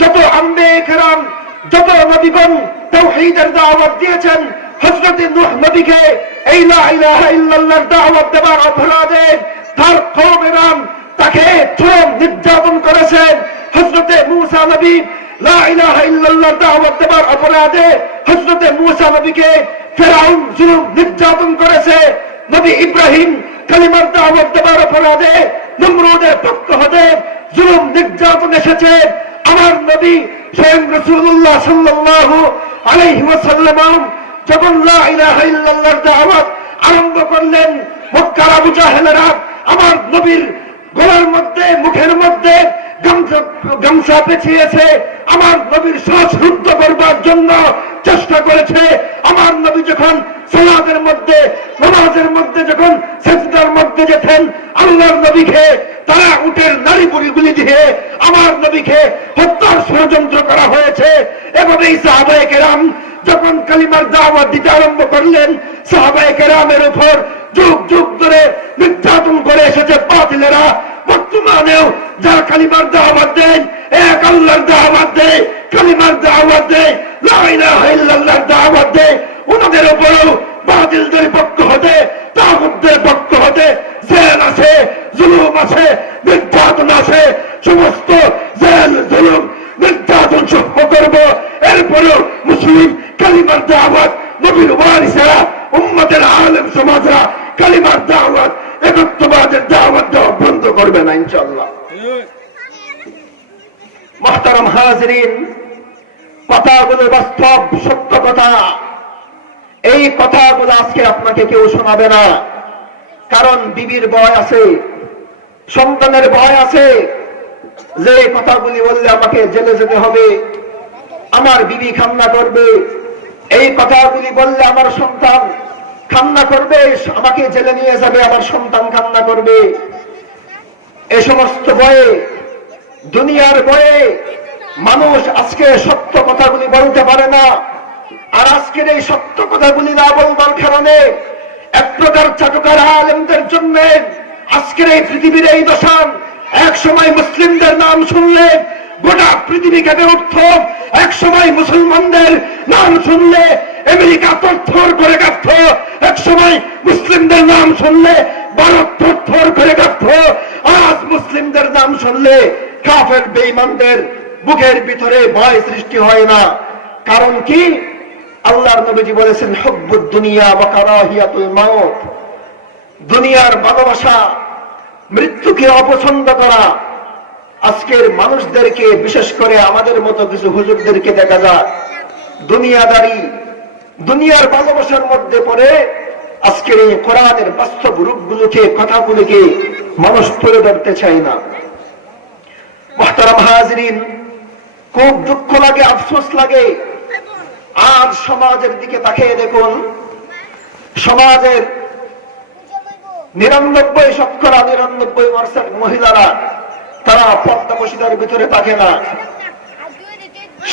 যত আম্বিয়া কেরাম, যত নবীগণ তাওহীদের দাওয়াত দিয়েছেন, হযরত নূহ নবীকে এই লা ইলাহা ইল্লাল্লাহর দাওয়াত দেবার অপরাধে তার কওমেরা তাকে চরম নির্যাতন করেছেন। হযরত মূসা নবী লা ইলাহা ইল্লাল্লাহর দাওয়াত দেবার অপরাধে হযরত মূসা নবীকে ফেরাউন জুলুম নির্যাতন করেছে। নবী ইব্রাহিম কালিমার দাওয়াত দেবার অপরাধে নমরুদের পক্ষ হতে জুলুম নির্যাতন এসেছে। আমার নবী স্বয়ং রাসূলুল্লাহ সাল্লাল্লাহু আলাইহি ওয়াসাল্লাম যখন লা ইলাহা ইল্লাল্লাহর দাওয়াত আরম্ভ করলেন, মক্কার আবু জাহেলেরা আমার নবীর গলার মধ্যে, মুখের মধ্যে গামছা পেঁচিয়েছে, আমার নবীর শ্বাস রুদ্ধ করবার জন্য চেষ্টা করেছে। আমার নবী যখন সালাতের মধ্যে, নামাজের মধ্যে, যখন সিজদার মধ্যে যেতেন, আল্লাহর নবীকে তারা উটের নাড়ি বুড়িগুলি দিয়ে আমার নবীকে হত্যার ষড়যন্ত্র করা হয়েছে। এভাবেই সাহাবায়ে কেরাম যখন কালিমার দাওয়াত দিতে আরম্ভ করলেন, সাহাবায়ে কেরামের উপর যুগ যুগ ধরে নির্যাতন করে এসেছে বাতিলেরা। বর্তমানেও যারা কালিমার দাওয়াত দেন, এক আল্লাহর দাওয়াত দেয়, কালিমার দাওয়াত দেয়, লা ইলাহা ইল্লাল্লাহর দাওয়াত দেয়, ওনাদের উপরেও বাতিলদের পক্ষ হতে, তাগুতদের পক্ষ হতে জেল আছে, জুলুম আছে, নির্যাতন আছে। সমস্ত জেল, জুলুম, নির্যাতন সহ্য করব। এরপরেও মুসলিম কালিমার দাওয়াত, নবীর ওয়ারিসেরা, উম্মতের আলেম সমাজরা কালিমার দাওয়াত, একত্ববাদের দাওয়াত দেওয়া বন্ধ করবে না ইনশাআল্লাহ। মুহতারাম হাজিরিন, কথাগুলো বাস্তব সত্য কথা। এই কথাগুলো আজকে আপনাকে কেউ শোনাবে না, কারণ বিবির ভয় আছে, সন্তানের ভয় আছে যে কথাগুলি বললে আমাকে জেলে যেতে হবে, আমার বিবি কান্না করবে, এই কথাগুলি বললে আমার সন্তান কান্না করবে, আমাকে জেলে নিয়ে যাবে, আমার সন্তান কান্না করবে। এই সমস্ত ভয়ে, দুনিয়ার ভয়ে মানুষ আজকে সত্য কথাগুলি বলতে পারে না। আর আজকের এই সত্য কথাগুলি না বলবার কারণে এক প্রকার চাটুকার আলেমদের জন্য আজকের এই পৃথিবীর এই দশা। এক সময় মুসলিমদের নাম শুনলে গোটা পৃথিবী কেঁপে উঠত, এক সময় মুসলমানদের নাম শুনলে আমেরিকা থরথর করে কাঁপত, এক সময় মুসলিমদের নাম শুনলে ভারত থরথর করে কাঁপত। আজ মুসলিমদের নাম শুনলে কাফের বেঈমানদের বুকের ভিতরে ভয় সৃষ্টি হয় না। কারণ কি? আল্লাহর নবীজি বলেছেন, হুব্বুদ দুনিয়া ওয়া কারাহিয়াতুল মাউত, দুনিয়ার ভালোবাসা, মৃত্যুকে অপছন্দ করা। আজকের মানুষদেরকে, বিশেষ করে আমাদের মতো কিছু হুজুরদেরকে দেখা যায় দুনিয়াদারি, দুনিয়ার ভালোবাসার মধ্যে পড়ে আজকের এই কোরআনের বাস্তব রূপগুলোকে, কথাগুলোকে মানুষ তুলে ধরতে চায় না। মুহতারাম হাজিরিন, খুব দুঃখ লাগে, আফসোস লাগে। আজ সমাজের দিকে তাকিয়ে দেখুন, সমাজের 99% মহিলারা তারা পর্দাপশিদার ভিতরে থাকে না।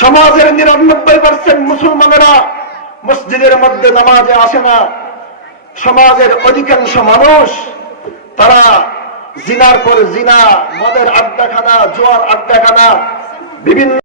সমাজের 99% মুসলমানেরা মসজিদের মধ্যে নামাজে আসে না। সমাজের অধিকাংশ মানুষ তারা জিনার পর জিনা, মদের আড্ডাখানা, জুয়ার আড্ডাখানা, বিভিন্ন